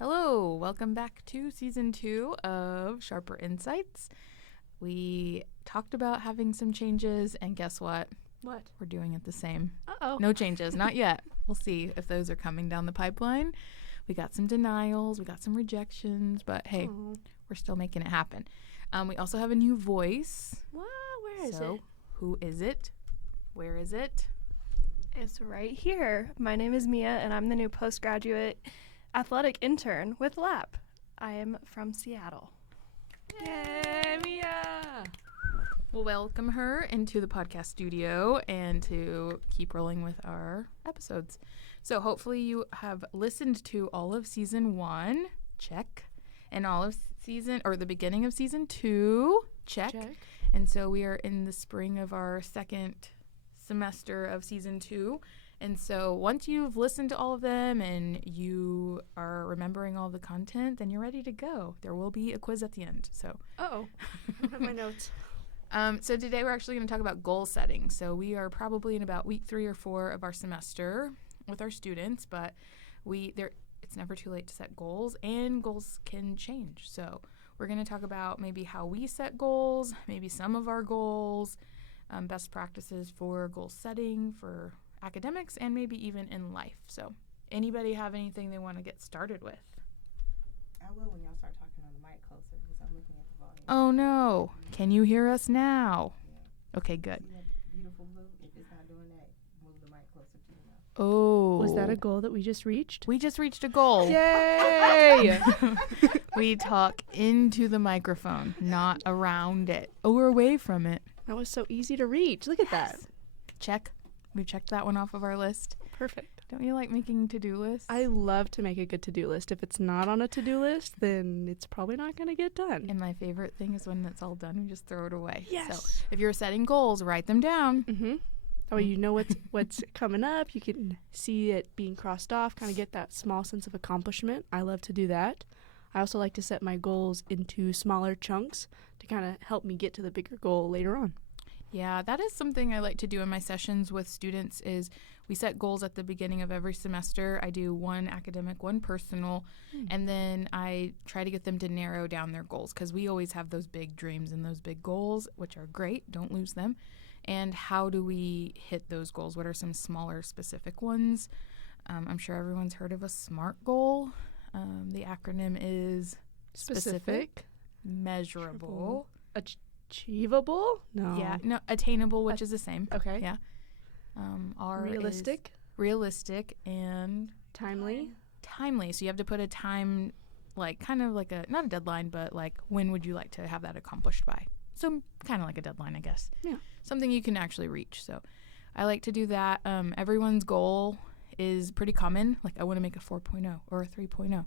Hello, welcome back to season 2 of Sharper Insights. We talked about having some changes, and guess what? What? We're doing it the same. Uh-oh. No changes, not yet. We'll see if those are coming down the pipeline. We got some denials, we got some rejections, but hey, we're still making it happen. We also have a new voice. Wow, where is So, it? who is it? Where is it? It's right here. My name is Mia, and I'm the new postgraduate athletic intern with LAP. I am from Seattle. Yay, Mia! We'll welcome her into the podcast studio and to keep rolling with our episodes. So hopefully you have listened to all of season 1, check, and all of the beginning of season 2, check. And so we are in the spring of our second semester of season 2. And so once you've listened to all of them and you are remembering all the content, then you're ready to go. There will be a quiz at the end. So Uh-oh. I don't have my notes. So today we're actually going to talk about goal setting. So we are probably in about week 3 or 4 of our semester with our students, but it's never too late to set goals, and goals can change. So we're going to talk about maybe how we set goals, maybe some of our goals, best practices for goal setting for academics, and maybe even in life. So anybody have anything they want to get started with? I will when y'all start talking on the mic closer because I'm looking at the volume. Oh no, can you hear us now? Yeah. Okay, good. See that beautiful blue? If it's not doing that, move the mic closer to your mouth. Oh. Was that a goal that we just reached? We just reached a goal. Yay! We talk into the microphone, not around it or away from it. That was so easy to reach. Look at that. Check. We checked that one off of our list. Perfect. Don't you like making to-do lists? I love to make a good to-do list. If it's not on a to-do list, then it's probably not going to get done. And my favorite thing is when it's all done, we just throw it away. Yes. So if you're setting goals, write them down. Mm-hmm. That way you know what's coming up. You can see it being crossed off, kind of get that small sense of accomplishment. I love to do that. I also like to set my goals into smaller chunks to kind of help me get to the bigger goal later on. Yeah, that is something I like to do in my sessions with students is we set goals at the beginning of every semester. I do one academic, one personal, and then I try to get them to narrow down their goals because we always have those big dreams and those big goals, which are great. Don't lose them. And how do we hit those goals? What are some smaller specific ones? I'm sure everyone's heard of a SMART goal. The acronym is specific, measurable, Achievable? No. yeah, no, attainable, which is the same. Okay. Yeah. R is Realistic? realistic, and Timely? timely. So you have to put a time, like kind of like not a deadline, but like when would you like to have that accomplished by? So kind of like a deadline, I guess. Yeah. Something you can actually reach. So I like to do that. Everyone's goal is pretty common. Like I want to make a 4.0 or a 3.0.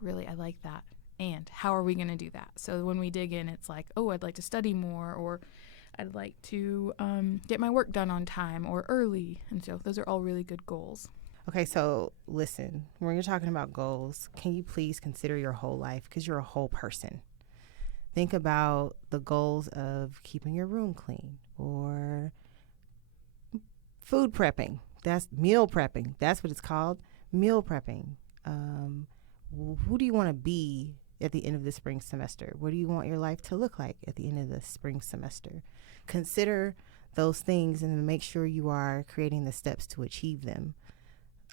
Really, I like that. And how are we going to do that? So when we dig in, it's like, oh, I'd like to study more, or I'd like to get my work done on time or early. And so those are all really good goals. Okay, so listen, when you're talking about goals, can you please consider your whole life because you're a whole person? Think about the goals of keeping your room clean or food prepping. That's meal prepping. That's what it's called, meal prepping. Who do you want to be at the end of the spring semester? What do you want your life to look like at the end of the spring semester? Consider those things and make sure you are creating the steps to achieve them.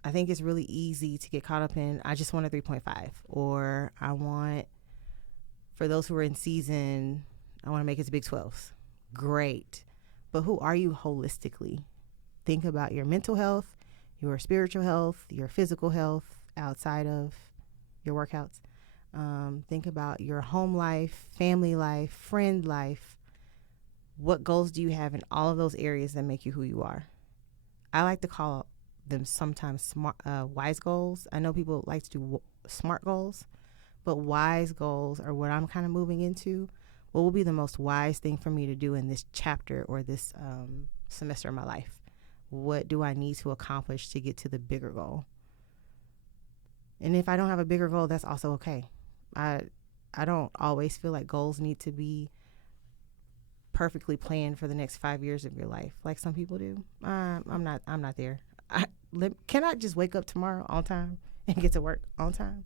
I think it's really easy to get caught up in, I just want a 3.5, or I want, for those who are in season, I want to make it to Big 12s. Great. But who are you holistically? Think about your mental health, your spiritual health, your physical health outside of your workouts. Think about your home life, family life, friend life. What goals do you have in all of those areas that make you who you are? I like to call them sometimes smart, wise goals. I know people like to do smart goals, but wise goals are what I'm kind of moving into. What will be the most wise thing for me to do in this chapter or this semester of my life? What do I need to accomplish to get to the bigger goal? And if I don't have a bigger goal, that's also okay. I don't always feel like goals need to be perfectly planned for the next 5 years of your life, like some people do. I'm not there. Can I just wake up tomorrow on time and get to work on time?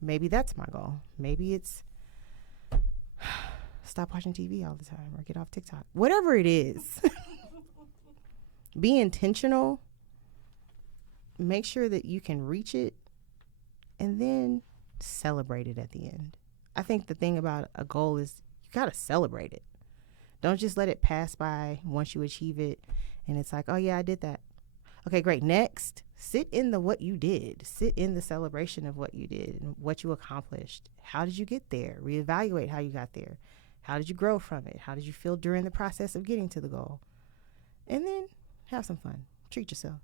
Maybe that's my goal. Maybe it's stop watching TV all the time or get off TikTok. Whatever it is, be intentional. Make sure that you can reach it and then celebrate it at the end. I think the thing about a goal is you got to celebrate it. Don't just let it pass by once you achieve it and it's like, oh yeah, I did that. Okay, great. Next, sit in the what you did. Sit in the celebration of what you did and what you accomplished. How did you get there? Reevaluate how you got there. How did you grow from it? How did you feel during the process of getting to the goal? And then have some fun. Treat yourself.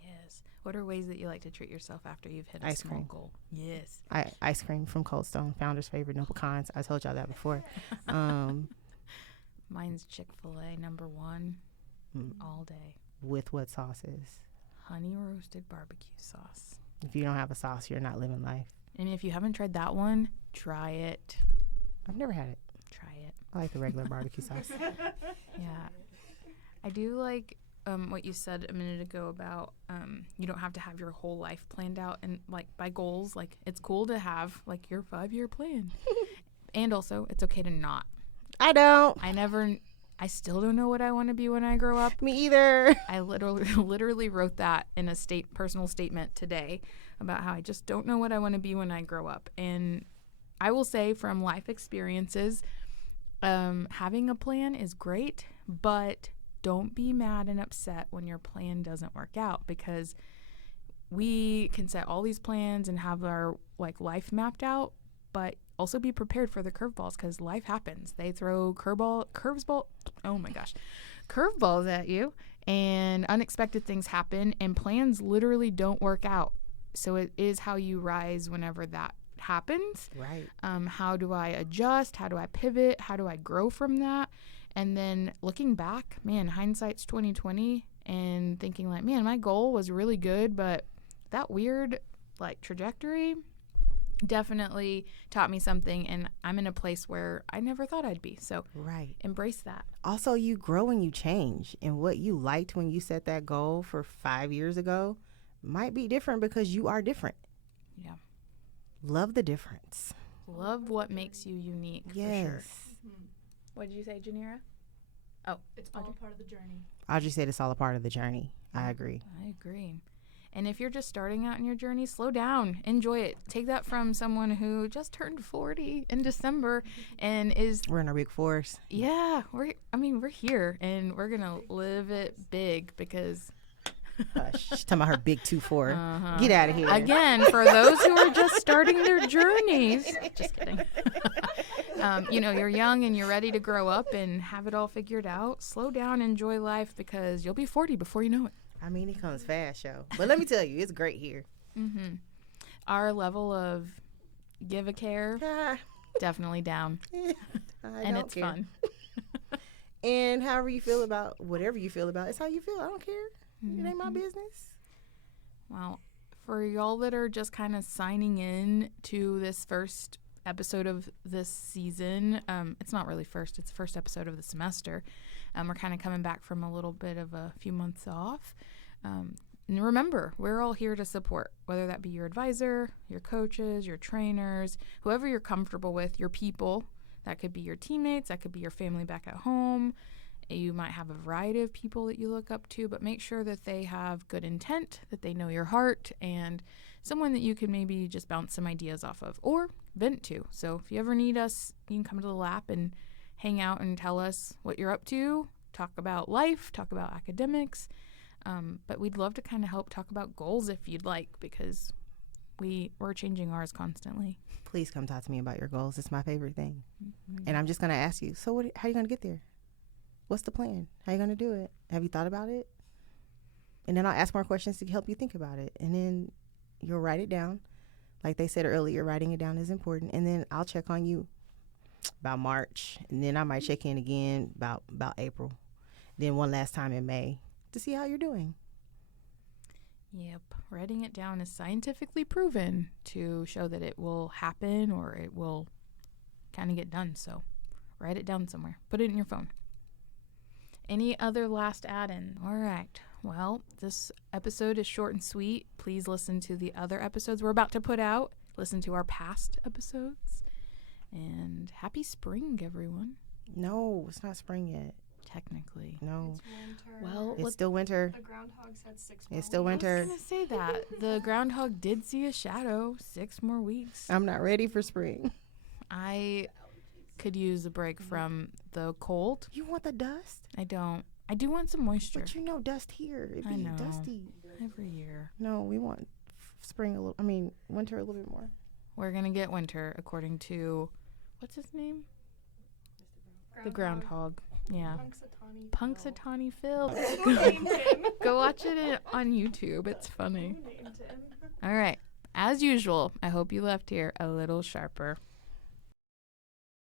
Yes. What are ways that you like to treat yourself after you've hit a Ice small cream. goal? Yes. Ice cream from Cold Stone, Founder's favorite, no pecans. I told y'all that before. Mine's Chick-fil-A #1 all day. With what sauces? Honey roasted barbecue sauce. If you don't have a sauce, you're not living life. And if you haven't tried that one, try it. I've never had it. Try it. I like the regular barbecue sauce. Yeah. I do like what you said a minute ago about you don't have to have your whole life planned out and like by goals. Like it's cool to have like your 5-year plan. And also it's okay to not. I don't. I still don't know what I want to be when I grow up. Me either. I literally wrote that in a personal statement today about how I just don't know what I want to be when I grow up. And I will say from life experiences, having a plan is great, but don't be mad and upset when your plan doesn't work out, because we can set all these plans and have our like life mapped out, but also be prepared for the curveballs, because life happens. They throw curveballs at you, and unexpected things happen, and plans literally don't work out. So it is how you rise whenever that happens. Right. How do I adjust? How do I pivot? How do I grow from that? And then looking back, man, hindsight's 2020, and thinking like, man, my goal was really good, but that weird like trajectory definitely taught me something, and I'm in a place where I never thought I'd be. So Right. embrace that. Also, you grow and you change, and what you liked when you set that goal for 5 years ago might be different because you are different. Yeah. Love the difference. Love what makes you unique. For sure. Yes. What did you say, Janira? Oh, It's all part of the journey. Audrey said it's all a part of the journey. I agree. I agree. And if you're just starting out in your journey, slow down. Enjoy it. Take that from someone who just turned 40 in December and is, We're in our big force. yeah, we're here, and we're going to live it big because, Hush. She's talking about her big 2-4. Uh-huh. Get out of here. again, for those who are just starting their journeys, just kidding. You're young and you're ready to grow up and have it all figured out. Slow down, enjoy life, because you'll be 40 before you know it. I mean, it comes fast, yo. But let me tell you, it's great here. Mm-hmm. Our level of give a care, Ah, definitely down. I And don't it's care. fun. And however you feel about whatever you feel about, it's how you feel. I don't care. It ain't my Mhm. business. Well, for y'all that are just kind of signing in to this first episode of this season, it's not really first, it's the first episode of the semester. We're kind of coming back from a little bit of a few months off. And remember, we're all here to support, whether that be your advisor, your coaches, your trainers, whoever you're comfortable with, your people. That could be your teammates, that could be your family back at home. You might have a variety of people that you look up to, but make sure that they have good intent, that they know your heart, and someone that you can maybe just bounce some ideas off of or vent to. So if you ever need us, you can come to the lap and hang out and tell us what you're up to, talk about life, talk about academics. But we'd love to kind of help talk about goals if you'd like, because we're changing ours constantly. Please come talk to me about your goals. It's my favorite thing. And I'm just going to ask you, so how are you going to get there? What's the plan? How are you going to do it? Have you thought about it? And then I'll ask more questions to help you think about it. And then you'll write it down. Like they said earlier, writing it down is important. And then I'll check on you about March. And then I might check in again about April. Then one last time in May to see how you're doing. Yep. Writing it down is scientifically proven to show that it will happen or it will kind of get done. So write it down somewhere. Put it in your phone. Any other last add-in? All right. Well, this episode is short and sweet. Please listen to the other episodes we're about to put out. listen to our past episodes. And happy spring, everyone. No, it's not spring yet. Technically. No. It's winter. Well, It's still winter. The groundhogs had 6 more It's still weeks. I winter. was going to say that. The groundhog did see a shadow. 6 more weeks. I'm not ready for spring. I could use a break from the cold. You want the dust? I don't. I do want some moisture But you know dust here. It'd I be know. dusty. every year. No, we want winter a little bit more. We're going to get winter according to, what's his name? The groundhog. Yeah. Punxsutawney Punxsutawney Phil. Phil. Who named him? Go watch it on YouTube. It's funny. Who named him? All right. As usual, I hope you left here a little sharper.